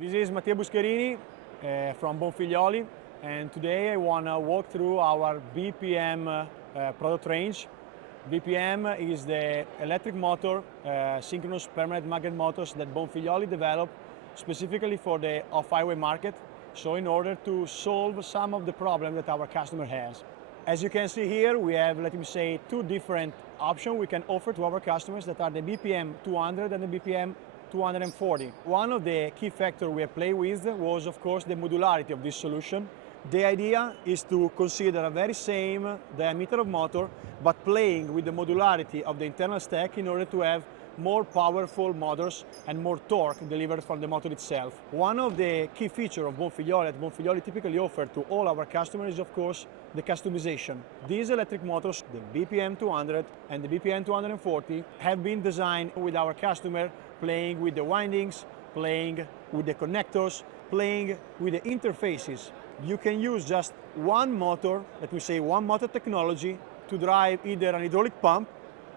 This is Matteo Buscherini from Bonfiglioli, and today I want to walk through our BPM product range. BPM is the electric motor, synchronous permanent magnet motors that Bonfiglioli developed specifically for the off-highway market, so in order to solve some of the problems that our customer has. As you can see here, we have, let me say, two different options we can offer to our customers that are the BPM 200 and the BPM 240. One of the key factors we have played with was, of course, the modularity of this solution. The idea is to consider a very same diameter of motor, but playing with the modularity of the internal stack in order to have more powerful motors and more torque delivered from the motor itself. One of the key features of Bonfiglioli that Bonfiglioli typically offers to all our customers is, of course, the customization. These electric motors, the BPM 200 and the BPM 240, have been designed with our customer playing with the windings, playing with the connectors, playing with the interfaces. You can use just one motor, let me say one motor technology, to drive either an hydraulic pump,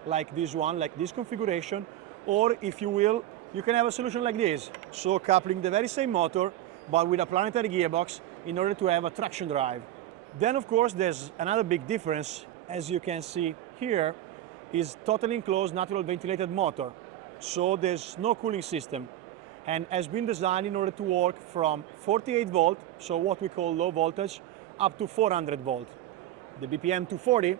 like this one, like this configuration, or if you will, you can have a solution like this. So coupling the very same motor, but with a planetary gearbox in order to have a traction drive. Then of course there's another big difference, as you can see here, is totally enclosed natural ventilated motor. So there's no cooling system, and has been designed in order to work from 48 volt, so what we call low voltage, up to 400 volt. The BPM 240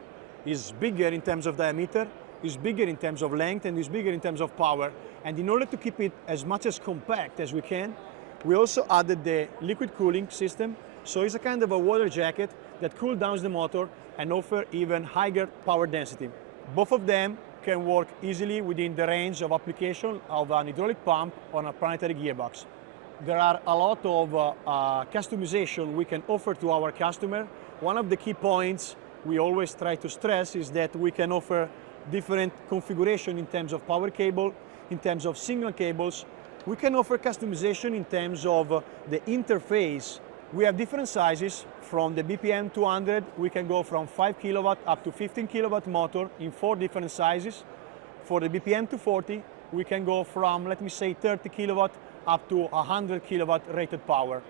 is bigger in terms of diameter, is bigger in terms of length, and is bigger in terms of power. And in order to keep it as much as compact as we can, we also added the liquid cooling system. So it's a kind of a water jacket that cools down the motor and offers even higher power density. Both of them can work easily within the range of application of an hydraulic pump on a planetary gearbox. There are a lot of customization we can offer to our customer. One of the key points we always try to stress is that we can offer different configuration in terms of power cable, in terms of signal cables. We can offer customization in terms of the interface. We have different sizes. From the BPM 200, we can go from 5 kilowatt up to 15 kilowatt motor in 4 different sizes. For the BPM 240, we can go from, let me say, 30 kilowatt up to 100 kilowatt rated power.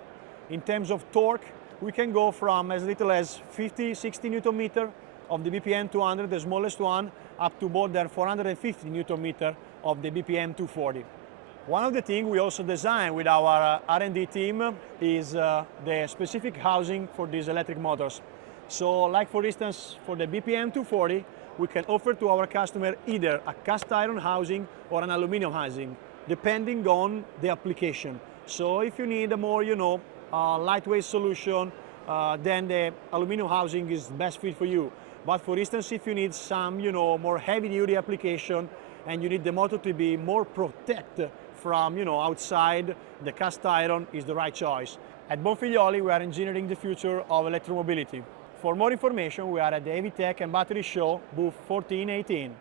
In terms of torque, we can go from as little as 50, 60 Newton meter of the BPM 200, the smallest one, up to more than 450 Newton meter of the BPM 240. One of the things we also design with our R&D team is the specific housing for these electric motors. So like for instance, for the BPM 240, we can offer to our customer either a cast iron housing or an aluminum housing, depending on the application. So if you need a more, lightweight solution, then the aluminum housing is the best fit for you. But for instance, if you need some, more heavy-duty application and you need the motor to be more protected from, outside, the cast iron is the right choice. At Bonfiglioli, we are engineering the future of electromobility. For more information, we are at the Heavy Tech and Battery Show, booth 1418.